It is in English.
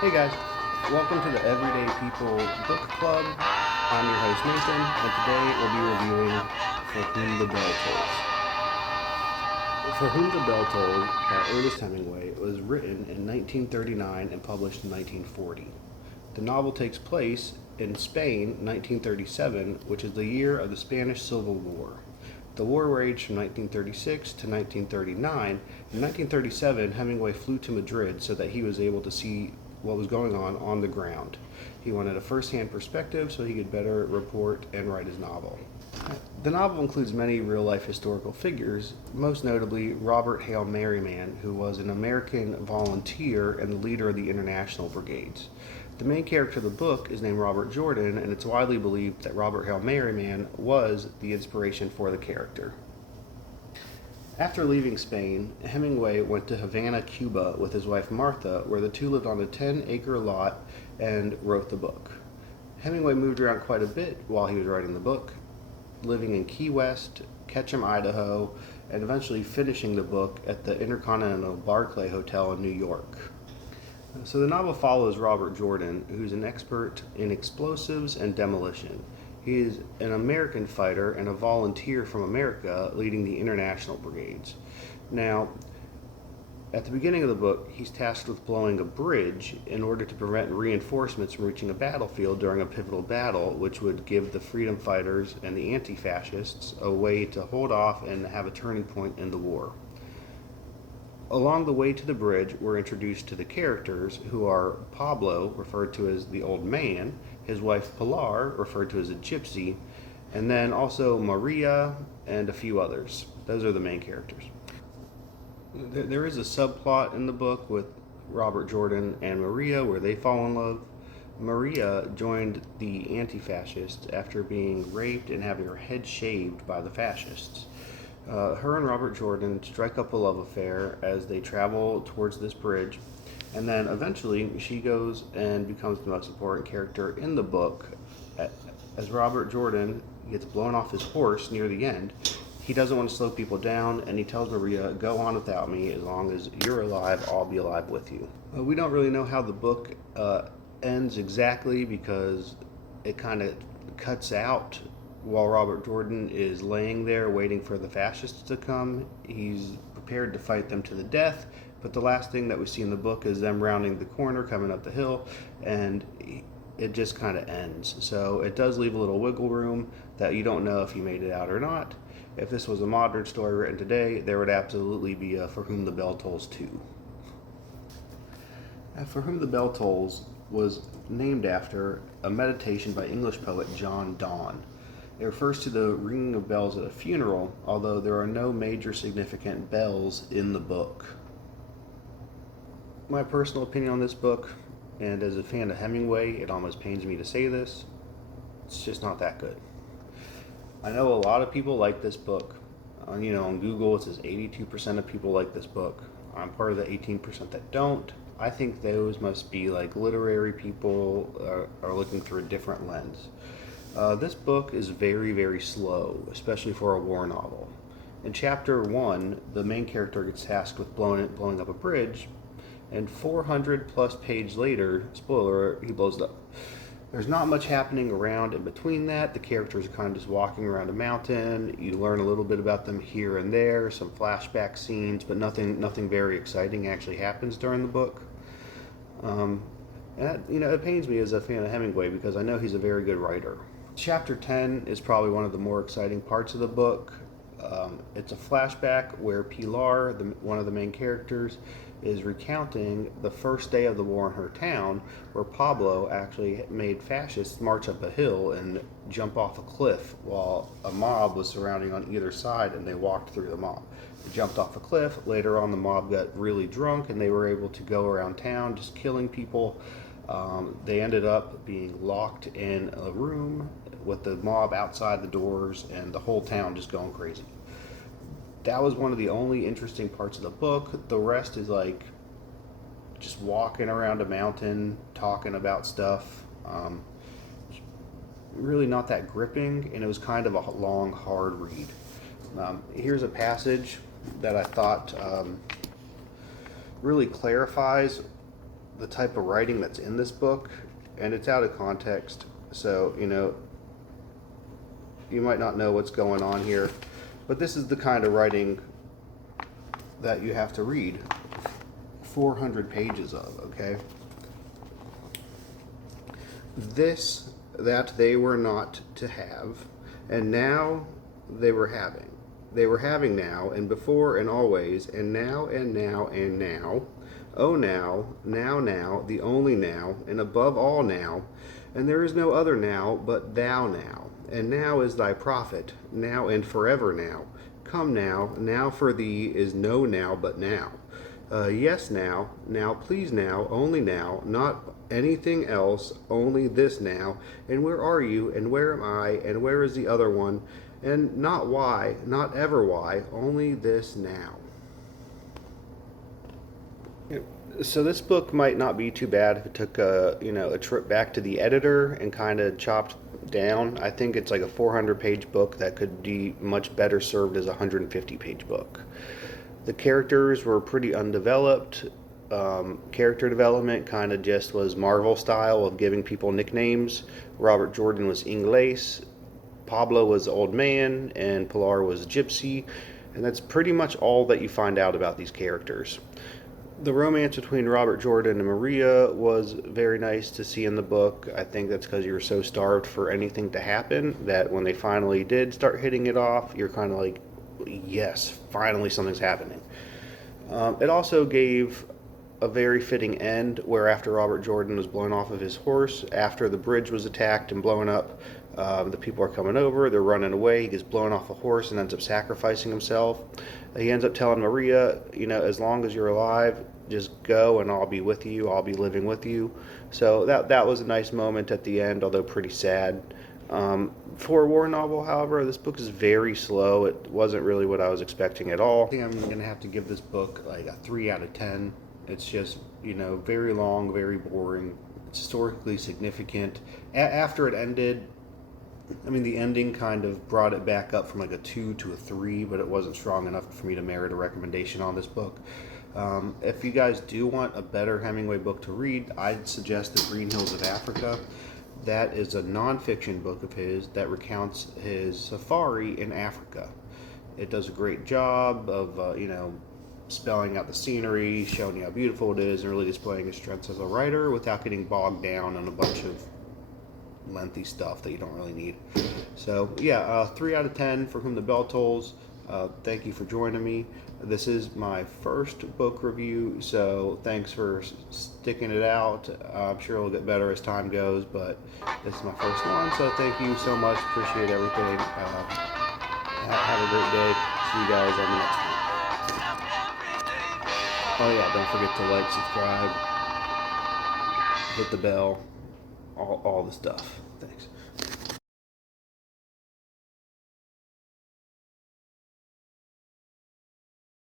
Hey guys, welcome to the Everyday People Book Club. I'm your host Nathan, and today we'll be reviewing For Whom the Bell Tolls. For Whom the Bell Tolls by Ernest Hemingway was written in 1939 and published in 1940. The novel takes place in Spain, 1937, which is the year of the Spanish Civil War. The war raged from 1936 to 1939. In 1937, Hemingway flew to Madrid so that he was able to see what was going on the ground. He wanted a first-hand perspective so he could better report and write his novel. The novel includes many real-life historical figures, most notably Robert Hale Merriman, who was an American volunteer and the leader of the International Brigades. The main character of the book is named Robert Jordan, and it's widely believed that Robert Hale Merriman was the inspiration for the character. After leaving Spain, Hemingway went to Havana, Cuba with his wife Martha, where the two lived on a 10-acre lot and wrote the book. Hemingway moved around quite a bit while he was writing the book, living in Key West, Ketchum, Idaho, and eventually finishing the book at the Intercontinental Barclay Hotel in New York. So the novel follows Robert Jordan, who's an expert in explosives and demolition. He is an American fighter and a volunteer from America leading the international brigades. Now, at the beginning of the book, he's tasked with blowing a bridge in order to prevent reinforcements from reaching a battlefield during a pivotal battle, which would give the freedom fighters and the anti-fascists a way to hold off and have a turning point in the war. Along the way to the bridge, we're introduced to the characters, who are Pablo, referred to as the old man, his wife Pilar, referred to as a gypsy, and then also Maria and a few others. Those are the main characters. There is a subplot in the book with Robert Jordan and Maria where they fall in love. Maria joined the anti-fascists after being raped and having her head shaved by the fascists. Her and Robert Jordan strike up a love affair as they travel towards this bridge, and then eventually she goes and becomes the most important character in the book. As Robert Jordan gets blown off his horse near the end, he doesn't want to slow people down, and he tells Maria, "Go on without me. As long as you're alive, I'll be alive with you." We don't really know how the book ends exactly because it kind of cuts out while Robert Jordan is laying there waiting for the fascists to come. He's prepared to fight them to the death, but the last thing that we see in the book is them rounding the corner, coming up the hill, and it just kind of ends. So it does leave a little wiggle room that you don't know if he made it out or not. If this was a modern story written today, there would absolutely be a For Whom the Bell Tolls 2. For Whom the Bell Tolls was named after a meditation by English poet John Donne. It refers to the ringing of bells at a funeral, although there are no major significant bells in the book. My personal opinion on this book, and as a fan of Hemingway, it almost pains me to say this, it's just not that good. I know a lot of people like this book. On Google it says 82% of people like this book. I'm part of the 18% that don't. I think those must be like literary people are looking through a different lens. This book is very, very slow, especially for a war novel. In chapter 1, the main character gets tasked with blowing up a bridge, and 400 plus page later, spoiler alert, he blows it up. There's not much happening around in between that. The characters are kind of just walking around a mountain. You learn a little bit about them here and there, some flashback scenes, but nothing very exciting actually happens during the book. And that, it pains me as a fan of Hemingway because I know he's a very good writer. Chapter 10 is probably one of the more exciting parts of the book. It's a flashback where Pilar, one of the main characters, is recounting the first day of the war in her town, where Pablo actually made fascists march up a hill and jump off a cliff while a mob was surrounding on either side, and they walked through the mob. They jumped off a cliff. Later on, the mob got really drunk and they were able to go around town just killing people. They ended up being locked in a room with the mob outside the doors and the whole town just going crazy. That was one of the only interesting parts of the book. The rest is like just walking around a mountain, talking about stuff. Really not that gripping, and it was kind of a long, hard read. Here's a passage that I thought really clarifies the type of writing that's in this book, and it's out of context, so you might not know what's going on here, but this is the kind of writing that you have to read 400 pages of, okay? This that they were not to have, and now they were having. They were having now, and before, and always, and now, and now, and now. Oh, now, now, now, the only now, and above all now, and there is no other now but thou now. And now is thy prophet, now and forever now. Come now, now for thee is no now but now. Yes now, now please now, only now, not anything else, only this now. And where are you, and where am I, and where is the other one? And not why, not ever why, only this now. So this book might not be too bad if it took a trip back to the editor and kind of chopped down. I think it's like a 400-page book that could be much better served as a 150-page book. The characters were pretty undeveloped. Character development kind of just was Marvel style of giving people nicknames. Robert Jordan was Inglés, Pablo was Old Man, and Pilar was Gypsy. And that's pretty much all that you find out about these characters. The romance between Robert Jordan and Maria was very nice to see in the book. I think that's because you were so starved for anything to happen that when they finally did start hitting it off, you're kind of like, yes, finally something's happening. It also gave a very fitting end where after Robert Jordan was blown off of his horse, after the bridge was attacked and blown up, the people are coming over, they're running away, he gets blown off a horse and ends up sacrificing himself. He ends up telling Maria, as long as you're alive, just go and I'll be with you, I'll be living with you. So that was a nice moment at the end, although pretty sad. For a war novel, however, this book is very slow. It wasn't really what I was expecting at all. I think I'm going to have to give this book like a 3 out of 10. It's just, very long, very boring. It's historically significant. After it ended, the ending kind of brought it back up from like a 2 to a 3, but it wasn't strong enough for me to merit a recommendation on this book. If you guys do want a better Hemingway book to read, I'd suggest The Green Hills of Africa. That is a nonfiction book of his that recounts his safari in Africa. It does a great job of, spelling out the scenery, showing you how beautiful it is, and really displaying his strengths as a writer without getting bogged down on a bunch of lengthy stuff that you don't really need. So, 3 out of 10 for Whom the Bell Tolls. Thank you for joining me. This is my first book review, so thanks for sticking it out. I'm sure it'll get better as time goes, but this is my first one, so thank you so much. Appreciate everything. Have a great day. See you guys on the next one. Oh yeah, don't forget to like, subscribe, hit the bell, all the stuff.